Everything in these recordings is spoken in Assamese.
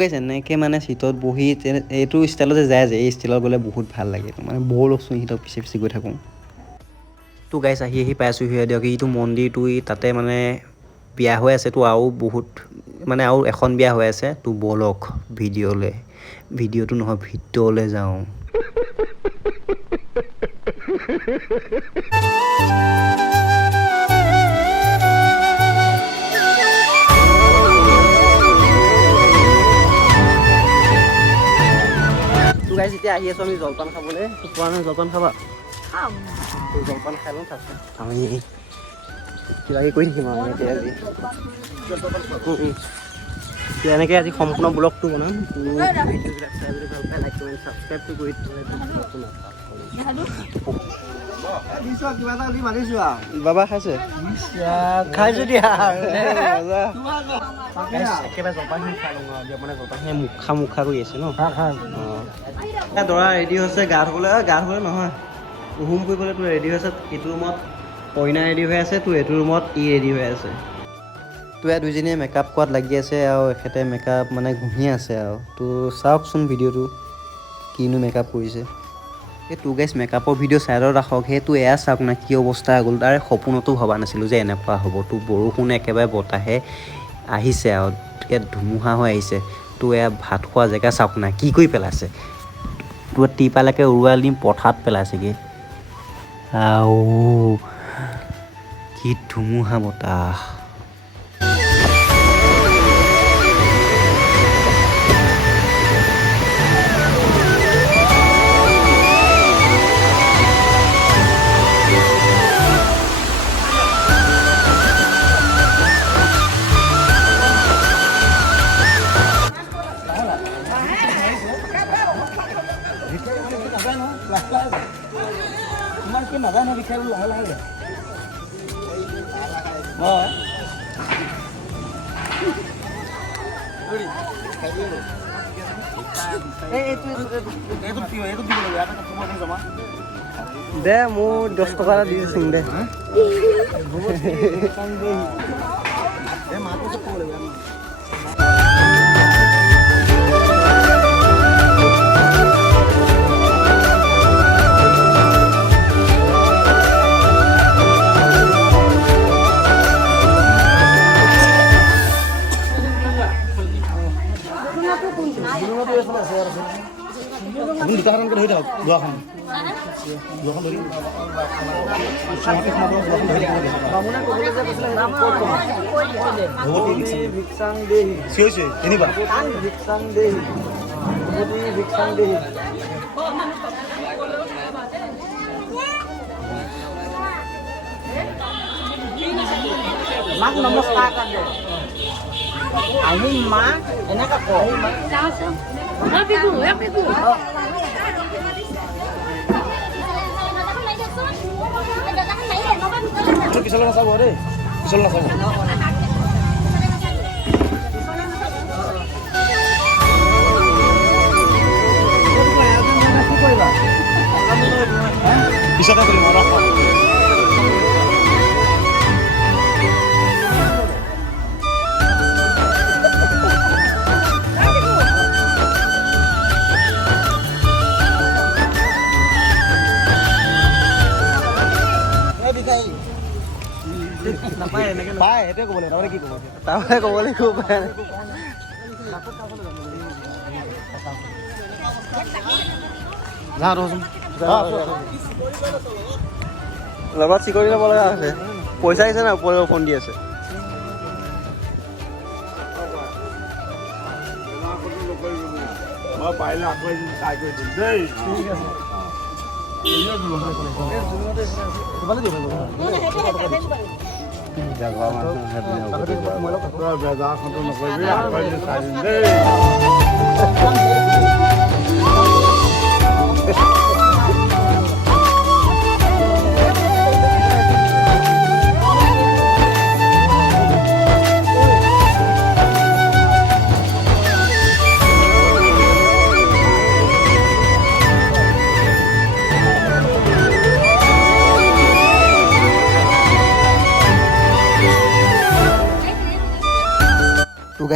গাইছ এনেকৈ মানে চিটত বহি এইটো ষ্টাইলতে যায় যে এই ষ্টাইলত গ'লে বহুত ভাল লাগে মানে বৰ লচোন সিহঁতক পিছে পিছে গৈ থাকোঁ তো গাইছ আহি পাইছোঁহি দিয়ক এইটো মন্দিৰটো তাতে মানে বিয়া হৈ আছে তো আৰু বহুত মানে আৰু এখন বিয়া হৈ আছে তো ব'লক ভিডিঅ'টো নহয় ভিতৰলৈ যাওঁ গাইছ এতিয়া আহি আছোঁ আমি জলপান খাবলৈ পোৱা নাই জলপান খাবা জলপান খাই লওঁ তাৰপিছত আমি কিবা কিবি কৰি থাকিম আৰু এতিয়া আজি এনেকৈ আজি সম্পূৰ্ণ ব্লগটো বনাম ভিডিঅ'বিলাক চাই যদি ভাল পায় লাইক কমেণ্ট ছাবস্ক্ৰাইবটো কৰি বাবা খাইছে খাইছোঁ দিয়া একেবাৰে জলপানখিনি খাই লওঁ আৰু মানে জলপানখিনি মুখা কৰি আছে ন অঁ দৰা ৰেডি হৈছে গা ধুবলৈ নহয় হোম কৰিবলৈ তোৰ ৰেডি হৈছে এইটো ৰুমত কইনা ৰেডি হৈ আছে তোৰ এইটো ৰুমত ৰেডি হৈ আছে তোৰ ইয়াত দুইজনীয়ে মেকআপ কৰাত লাগি আছে আৰু এখেতে মেকআপ মানে ঘঁহি আছে আৰু তোৰ চাওকচোন ভিডিঅ'টো কিনো মেকআপ কৰিছে এই তোৰ গাইছ মেকআপৰ ভিডিঅ' চাইডত ৰাখক সেইটো এয়া চাওক না কি অৱস্থা হৈ গ'ল তাৰে সপোনতো ভবা নাছিলোঁ যে এনেকুৱা হ'ব তোৰ বৰষুণ একেবাৰে বতাহে আহিছে আৰু ইয়াত ধুমুহা হৈ আহিছে তোৰ এয়া ভাত খোৱা জেগা চাওক না কি কৰি পেলাইছে তোৰ টিপালৈকে উৰুৱাই নি পথাৰত পেলাইছেগৈ আও কি ধুমুহা বতাহ নাজানো বিষয় লাহে লাহে দে মোৰ 10 টকা এটা দি দিছোঁ দে ধৰি থাকক দুৱাখন ধৰি মাক নমস্কাৰ আহিম মা এনেকা কওঁ পিকু পিছলৈ নাচাব দেই পিছলৈ নাচাব পিছতে কৰিম পায় সেইটোৱে ক'ব লাগিব তাৰমানে কি ক'ব তাৰমানে ক'ব লাগিব পায় লগত চিকৰি ল'ব লগা আছে পইচা আহিছে না ওপৰে ফোন দি আছে মই পাৰিলে আকৌ ট্ৰাই কৰি দিম দেই ঠিক আছে বেজাৰখনটো নকৰিবি আকৌ চাই দিম দেই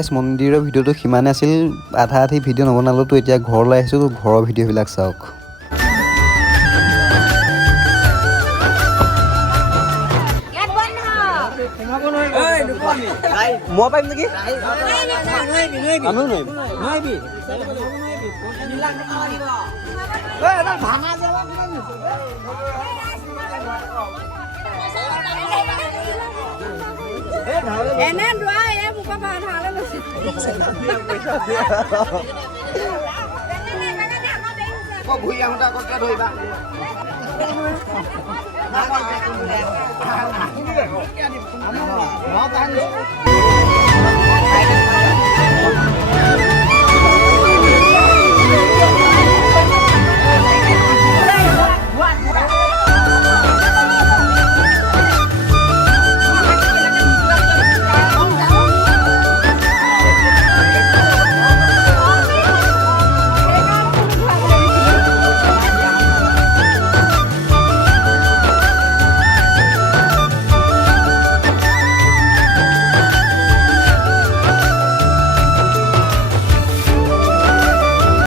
গাইছ মন্দিৰৰ ভিডিঅ'টো সিমানে আছিল আধা আধি ভিডিঅ' নবনালোঁ তো এতিয়া ঘৰলৈ আহিছোঁ তো ঘৰৰ ভিডিঅ'বিলাক চাওক মই পাৰিম নেকি আমিও নোৱাৰিম এনে দোৱা এই মুখৰ পৰা ধাৰলৈ লৈছে ঘূৰি আহোঁতে আকৌ কিয় ধৰিবা